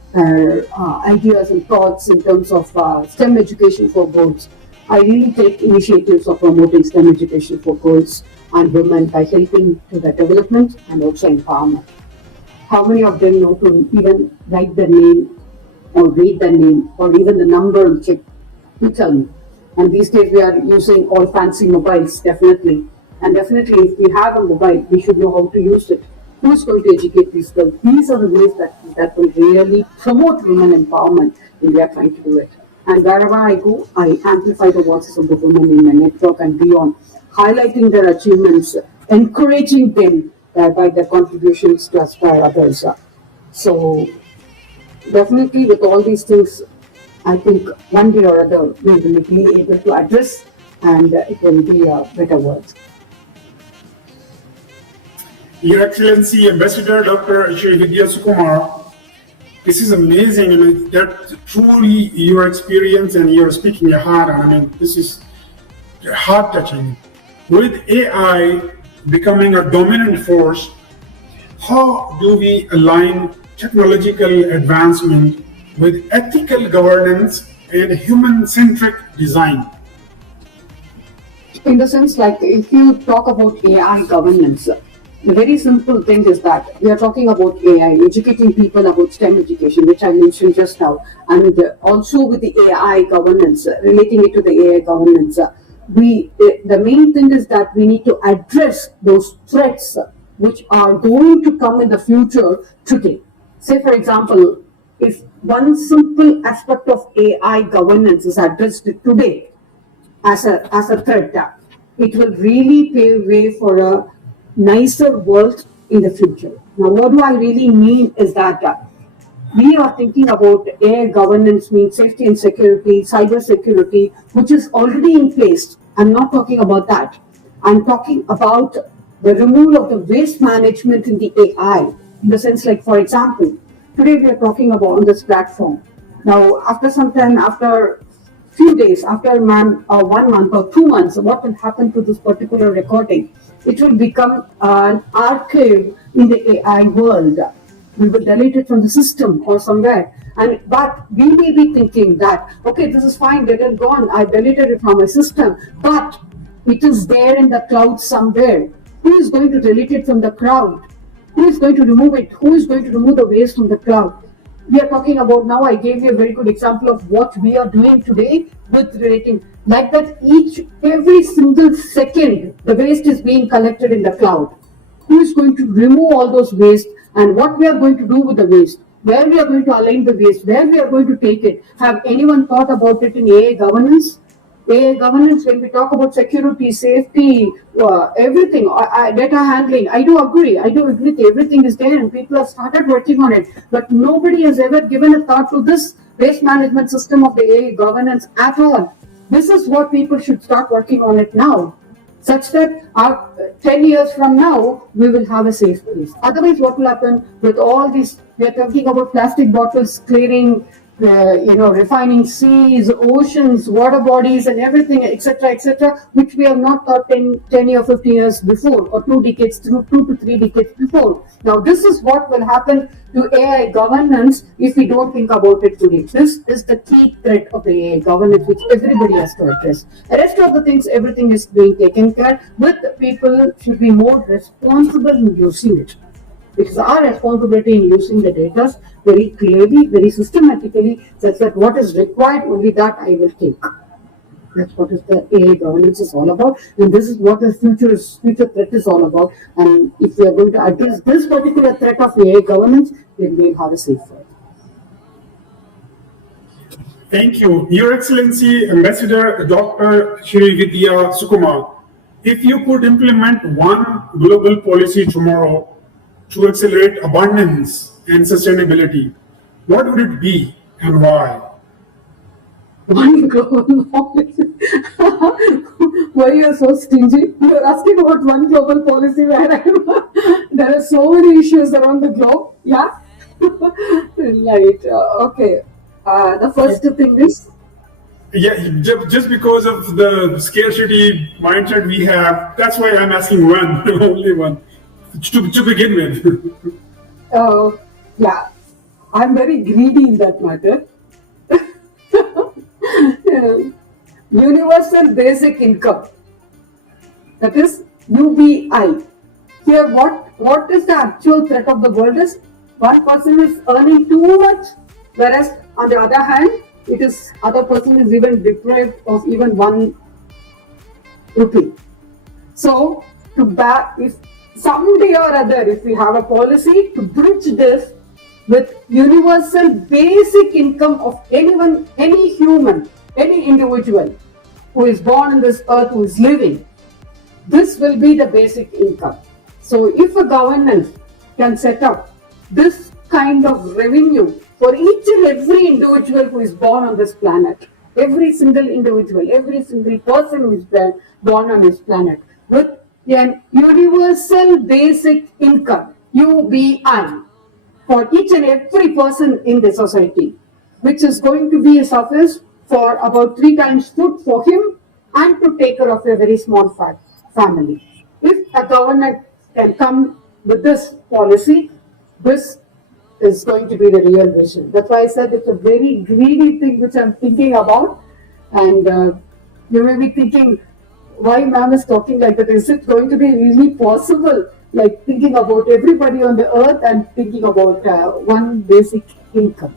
ideas and thoughts in terms of STEM education for girls. I really take initiatives of promoting STEM education for girls and women by helping to the development and also empowerment. How many of them know to even write their name or read their name or even the number and check? You tell me. And these days we are using all fancy mobiles, definitely. And definitely if we have a mobile, we should know how to use it. Who's going to educate these girls? These are the ways that will really promote women empowerment when we are trying to do it. And wherever I go, I amplify the voices of the women in my network and beyond, highlighting their achievements, encouraging them by their contributions to inspire others. So definitely with all these things, I think one day or other we will be able to address and it will be a better world. Your Excellency, Ambassador Dr. Srividhya Sukumar, this is amazing. I mean, that truly your experience and you're speaking your heart. I mean, this is heart touching. With AI becoming a dominant force, how do we align technological advancement with ethical governance and human-centric design? In the sense, like if you talk about AI governance, the very simple thing is that we are talking about AI, educating people about STEM education, which I mentioned just now, and also with the AI governance, relating it to the AI governance. The main thing is that we need to address those threats which are going to come in the future today. Say, for example, if one simple aspect of AI governance is addressed today as a threat, it will really pave way for a nicer world in the future. Now, what do I really mean is that we are thinking about AI governance means safety and security, cyber security, which is already in place. I'm not talking about that. I'm talking about the removal of the waste management in the AI, in the sense like, for example, today we are talking about on this platform. Now, after some time, after few days, after 1 month or 2 months, what will happen to this particular recording? It will become an archive in the AI world. We will delete it from the system or somewhere. But we may be thinking that, okay, this is fine, let it gone. I deleted it from my system, but it is there in the cloud somewhere. Who is going to delete it from the cloud? Who is going to remove it? Who is going to remove the waste from the cloud? We are talking about now, I gave you a very good example of what we are doing today with relating, like that every single second, the waste is being collected in the cloud. Who is going to remove all those waste and what we are going to do with the waste? Where we are going to align the waste? Where we are going to take it? Have anyone thought about it in AI governance? AI governance, when we talk about security, safety, everything, data handling, I do agree that everything is there and people have started working on it. But nobody has ever given a thought to this waste management system of the AI governance at all. This is what people should start working on it now, such that 10 years from now, we will have a safe place. Otherwise, what will happen with all these, we are talking about plastic bottles clearing, refining seas, oceans, water bodies, and everything, etc., which we have not thought 10 or 15 years before, or 2 to 3 decades before. Now, this is what will happen to AI governance if we don't think about it today. This is the key threat of the AI governance, which everybody has to address. The rest of the things, everything is being taken care, but people should be more responsible in using it. It is our responsibility in using the data very clearly, very systematically, such that what is required, only that I will take. That's what is the AI governance is all about, and this is what the future threat is all about. And if we are going to address this particular threat of AI governance, then we'll have a safe world. Thank you. Your Excellency, Ambassador Dr. Srividhya Sukumar, if you could implement one global policy tomorrow to accelerate abundance and sustainability, what would it be and why? One global policy. Why you are so stingy? You are asking about one global policy where there are so many issues around the globe. Yeah. Right. Okay. The first thing is. Yeah, just because of the scarcity mindset we have, that's why I'm asking one, only one, to begin with. Yeah, I'm very greedy in that matter. Universal basic income, that is UBI. Here, what is the actual threat of the world is one person is earning too much, whereas on the other hand, it is other person is even deprived of even 1 rupee. So, if someday or other, if we have a policy to bridge this with universal basic income of anyone, any human, any individual who is born on this earth, who is living, this will be the basic income. So if a government can set up this kind of revenue for each and every individual who is born on this planet, every single individual, every single person who is born on this planet, with an universal basic income, UBI, for each and every person in the society, which is going to be sufficient for about 3 times food for him and to take care of a very small family. If a government can come with this policy, this is going to be the real vision. That's why I said it's a very greedy thing which I'm thinking about. And you may be thinking, why ma'am is talking like that? Is it going to be really possible? Like thinking about everybody on the earth and thinking about one basic income.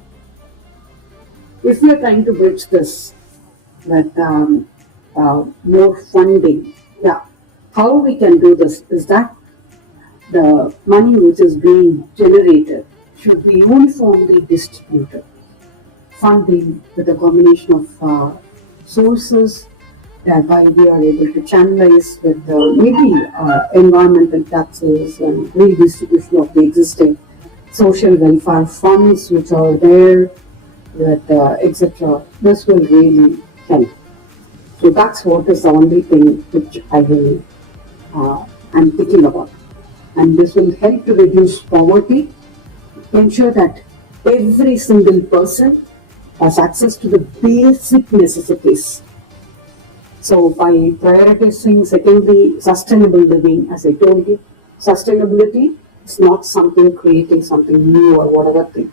If we are trying to bridge this with more funding, yeah, how we can do this is that the money which is being generated should be uniformly distributed. Funding with a combination of sources, thereby we are able to channelize with maybe environmental taxes and redistribution of the existing social welfare funds which are there, with etc. This will really help. So that's what is the only thing which I'm thinking about, and this will help to reduce poverty, ensure that every single person has access to the basic necessities. So by prioritizing secondly sustainable living, as I told you, sustainability is not something creating something new or whatever thing.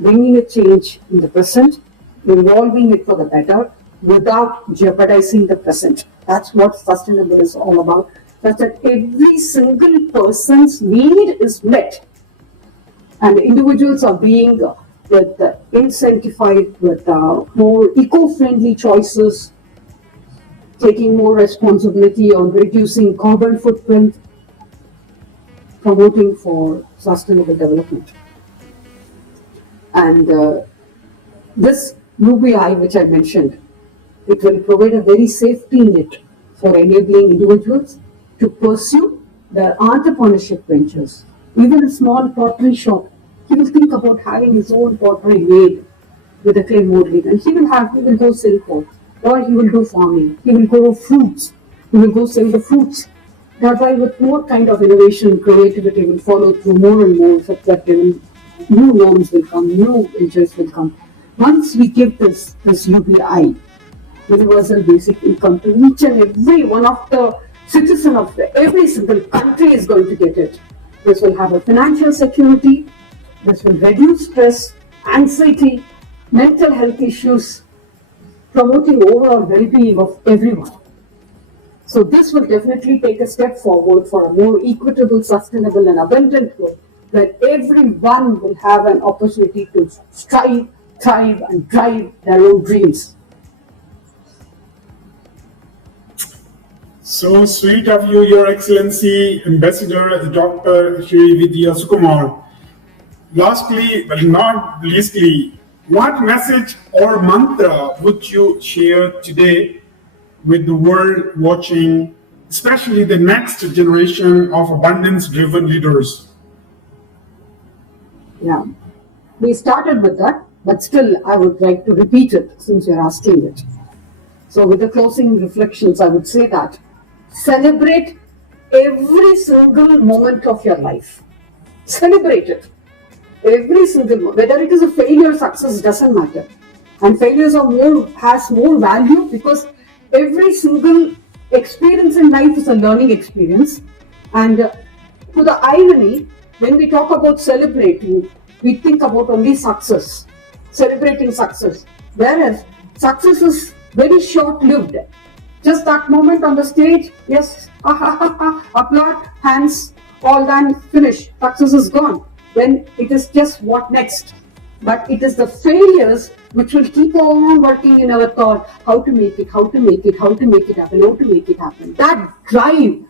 Bringing a change in the present, evolving it for the better without jeopardizing the present. That's what sustainable is all about. Such that every single person's need is met, and individuals are being incentivized with more eco-friendly choices, taking more responsibility on reducing carbon footprint, promoting for sustainable development. And this UBI, which I mentioned, it will provide a very safety net for enabling individuals to pursue their entrepreneurship ventures. Even a small pottery shop, he will think about having his own pottery made with a clay molding, and he will go sell pots, or he will do farming, he will grow fruits, he will go sell the fruits. Thereby, with more kind of innovation, creativity will follow through more and more, such that new norms will come, new ventures will come. Once we give this UBI, universal basic income, to each and every one of the citizen of every single country is going to get it. This will have a financial security, this will reduce stress, anxiety, mental health issues, promoting overall well-being of everyone. So this will definitely take a step forward for a more equitable, sustainable and abundant world, where everyone will have an opportunity to strive, thrive and drive their own dreams. So sweet of you, Your Excellency, Ambassador Dr. Srividhya Sukumar. Lastly, but not leastly, what message or mantra would you share today with the world watching, especially the next generation of abundance driven leaders? Yeah. We started with that, but still I would like to repeat it since you're asking it. So with the closing reflections, I would say that celebrate every single moment of your life. Celebrate it. Every single, whether it is a failure or success, doesn't matter. And failures are has more value because every single experience in life is a learning experience. And to the irony, when we talk about celebrating, we think about only success, celebrating success. Whereas success is very short-lived. Just that moment on the stage, yes, applaud, hands, all done, finish. Success is gone. Then it is just what next. But it is the failures which will keep on working in our thought, how to make it, how to make it, how to make it happen, how to make it happen. That drive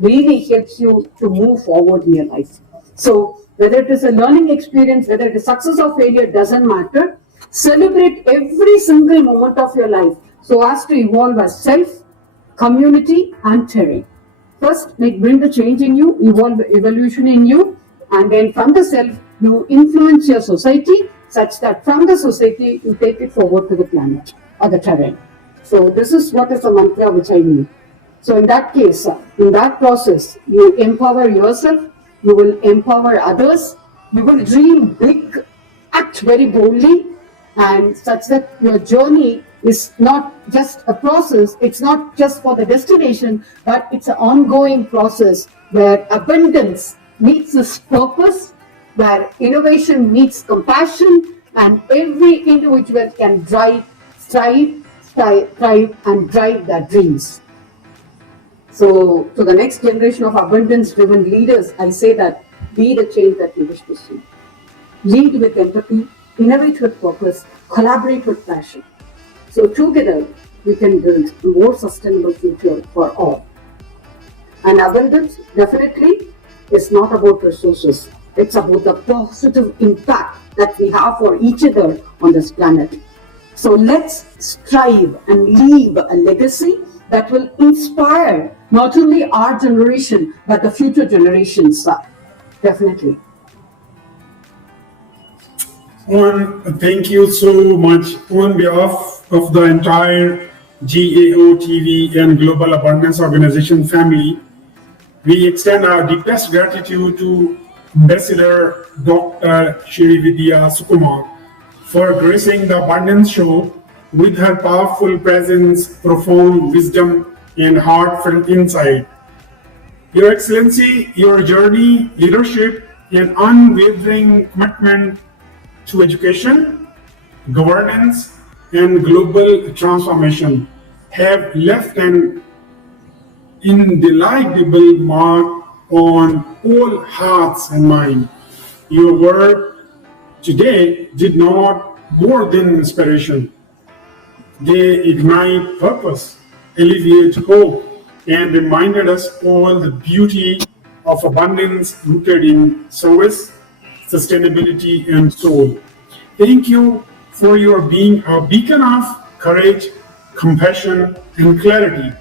really helps you to move forward in your life. So whether it is a learning experience, whether it is success or failure, doesn't matter. Celebrate every single moment of your life so as to evolve as self, community, and terrain. First, bring the change in you, evolve evolution in you, and then from the self, you influence your society such that from the society, you take it forward to the planet or the terrain. So this is what is the mantra which I mean. So in that case, in that process, you empower yourself, you will empower others, you will dream big, act very boldly, and such that your journey is not just a process, it's not just for the destination, but it's an ongoing process where abundance meets its purpose, where innovation meets compassion, and every individual can thrive, and drive their dreams. So, to the next generation of abundance-driven leaders, I say that be the change that you wish to see. Lead with empathy, innovate with purpose, collaborate with passion. So together, we can build a more sustainable future for all. And abundance definitely is not about resources. It's about the positive impact that we have for each other on this planet. So let's strive and leave a legacy that will inspire not only our generation, but the future generations. Definitely. Thank you so much. On behalf of the entire GAO TV and Global Abundance Organization family, we extend our deepest gratitude to Ambassador Dr. Srividhya Sukumar for gracing the Abundance Show with her powerful presence, profound wisdom, and heartfelt insight. Your Excellency, your journey, leadership, and unwavering commitment to education, governance, and global transformation have left an indelible mark on all hearts and minds. Your work today did not more than inspiration. They ignite purpose, alleviate hope, and reminded us all the beauty of abundance rooted in service, sustainability, and soul. Thank you for your being a beacon of courage, compassion, and clarity,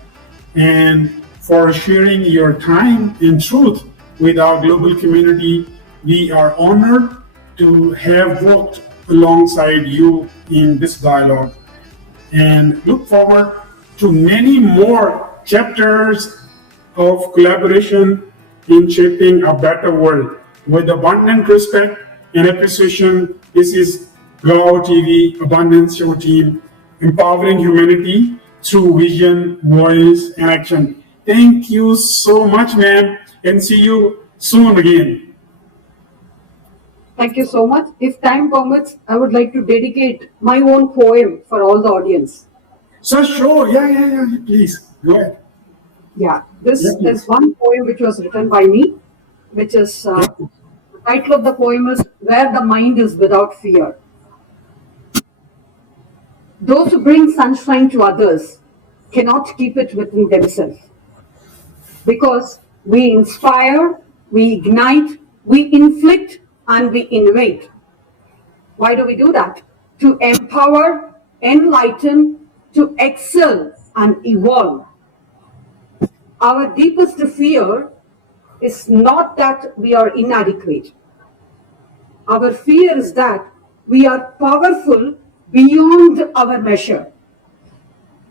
and for sharing your time and truth with our global community. We are honored to have worked alongside you in this dialogue and look forward to many more chapters of collaboration in shaping a better world. With abundant respect and appreciation, this is GAO TV Abundance Show team, empowering humanity through vision, voice, and action. Thank you so much, ma'am, and see you soon again. Thank you so much. If time permits, I would like to dedicate my own poem for all the audience. So sure, yeah, please, go ahead. Yeah, this is one poem which was written by me, which is, the title of the poem is Where the Mind is Without Fear. Those who bring sunshine to others cannot keep it within themselves. because we inspire, we ignite, we inflict, and we innovate. Why do we do that? To empower, enlighten, to excel, and evolve. Our deepest fear is not that we are inadequate. Our fear is that we are powerful beyond our measure.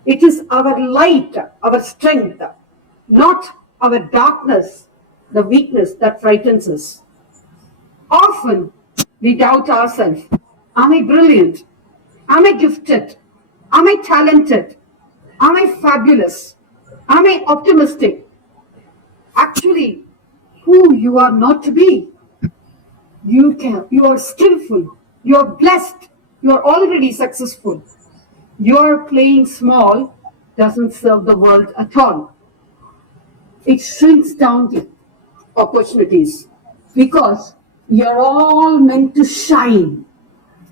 It is our light, our strength, not our darkness, the weakness that frightens us. Often we doubt ourselves. Am I brilliant? Am I gifted? Am I talented? Am I fabulous? Am I optimistic? Actually, who you are not to be. You are skillful, you are blessed, you are already successful. Your playing small doesn't serve the world at all. It shrinks down the opportunities because we are all meant to shine.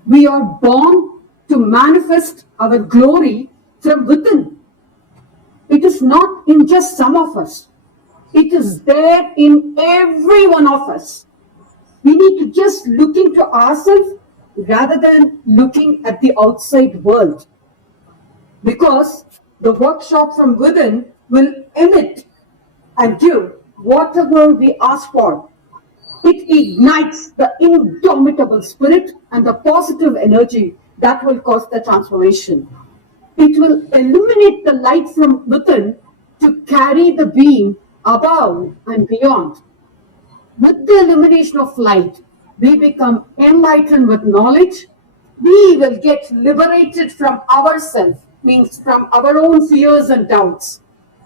We are born to manifest our glory from within. It is not in just some of us. It is there in every one of us. We need to just look into ourselves rather than looking at the outside world. Because the workshop from within will emit and give whatever we ask for. It ignites the indomitable spirit and the positive energy that will cause the transformation. It will illuminate the light from within to carry the beam above and beyond. With the illumination of light, we become enlightened with knowledge. We will get liberated from ourselves, means from our own fears and doubts.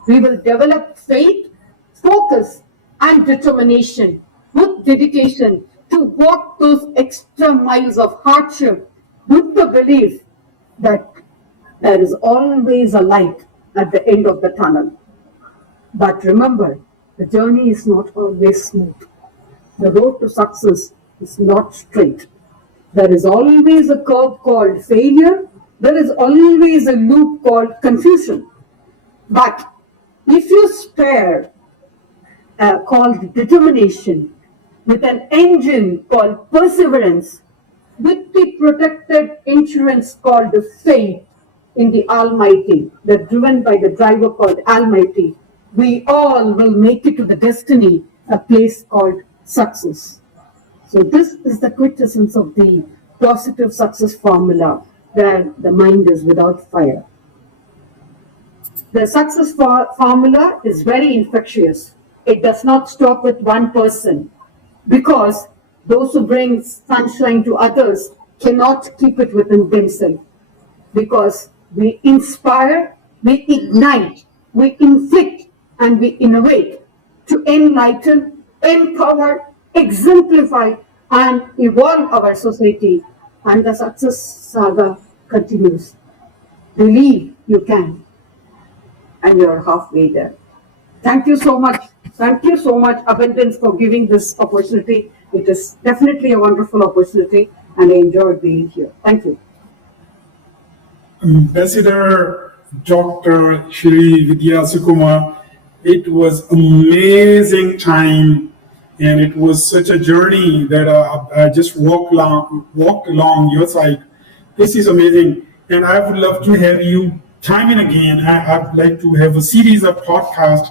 We will develop faith, focus, and determination with dedication to walk those extra miles of hardship with the belief that there is always a light at the end of the tunnel. But remember, the journey is not always smooth. The road to success is not straight. There is always a curve called failure. There is always a loop called confusion. But if you spare called determination, with an engine called perseverance, with the protected insurance called faith in the Almighty, driven by the driver called Almighty, we all will make it to the destiny, a place called success. So this is the quintessence of the positive success formula, where the mind is without fire. The success formula is very infectious. It does not stop with one person, because those who bring sunshine to others cannot keep it within themselves. Because we inspire, we ignite, we inflict, and we innovate to enlighten, empower, exemplify, and evolve our society. And the success saga continues. Believe you can, and you're halfway there. Thank you so much. Thank you so much, Abundance, for giving this opportunity. It is definitely a wonderful opportunity, and I enjoyed being here. Thank you. Ambassador Dr. Srividhya Sukumar, it was amazing time, and it was such a journey that I just walked along your side. This is amazing, and I would love to have you time and again. I'd like to have a series of podcasts.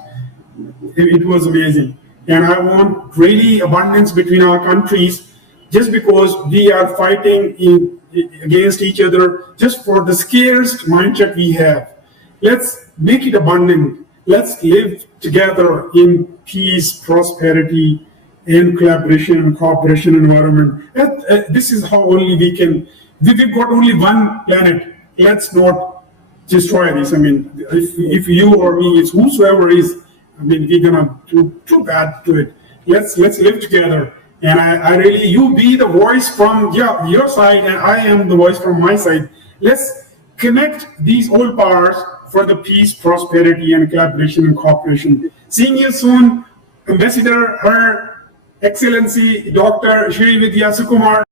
It was amazing, and I want really abundance between our countries, just because we are fighting against each other just for the scarce mindset we have. Let's make it abundant. Let's live together in peace, prosperity, and collaboration and cooperation environment. This is how only we can. We've got only one planet. Let's not destroy this. I mean, if you or me, it's whosoever is, I mean, we're gonna do too bad to it. Let's live together. And I really, you be the voice from your side, and I am the voice from my side. Let's connect these all powers for the peace, prosperity, and collaboration and cooperation. Seeing you soon, Ambassador, Her Excellency Dr. Srividhya Sukumar.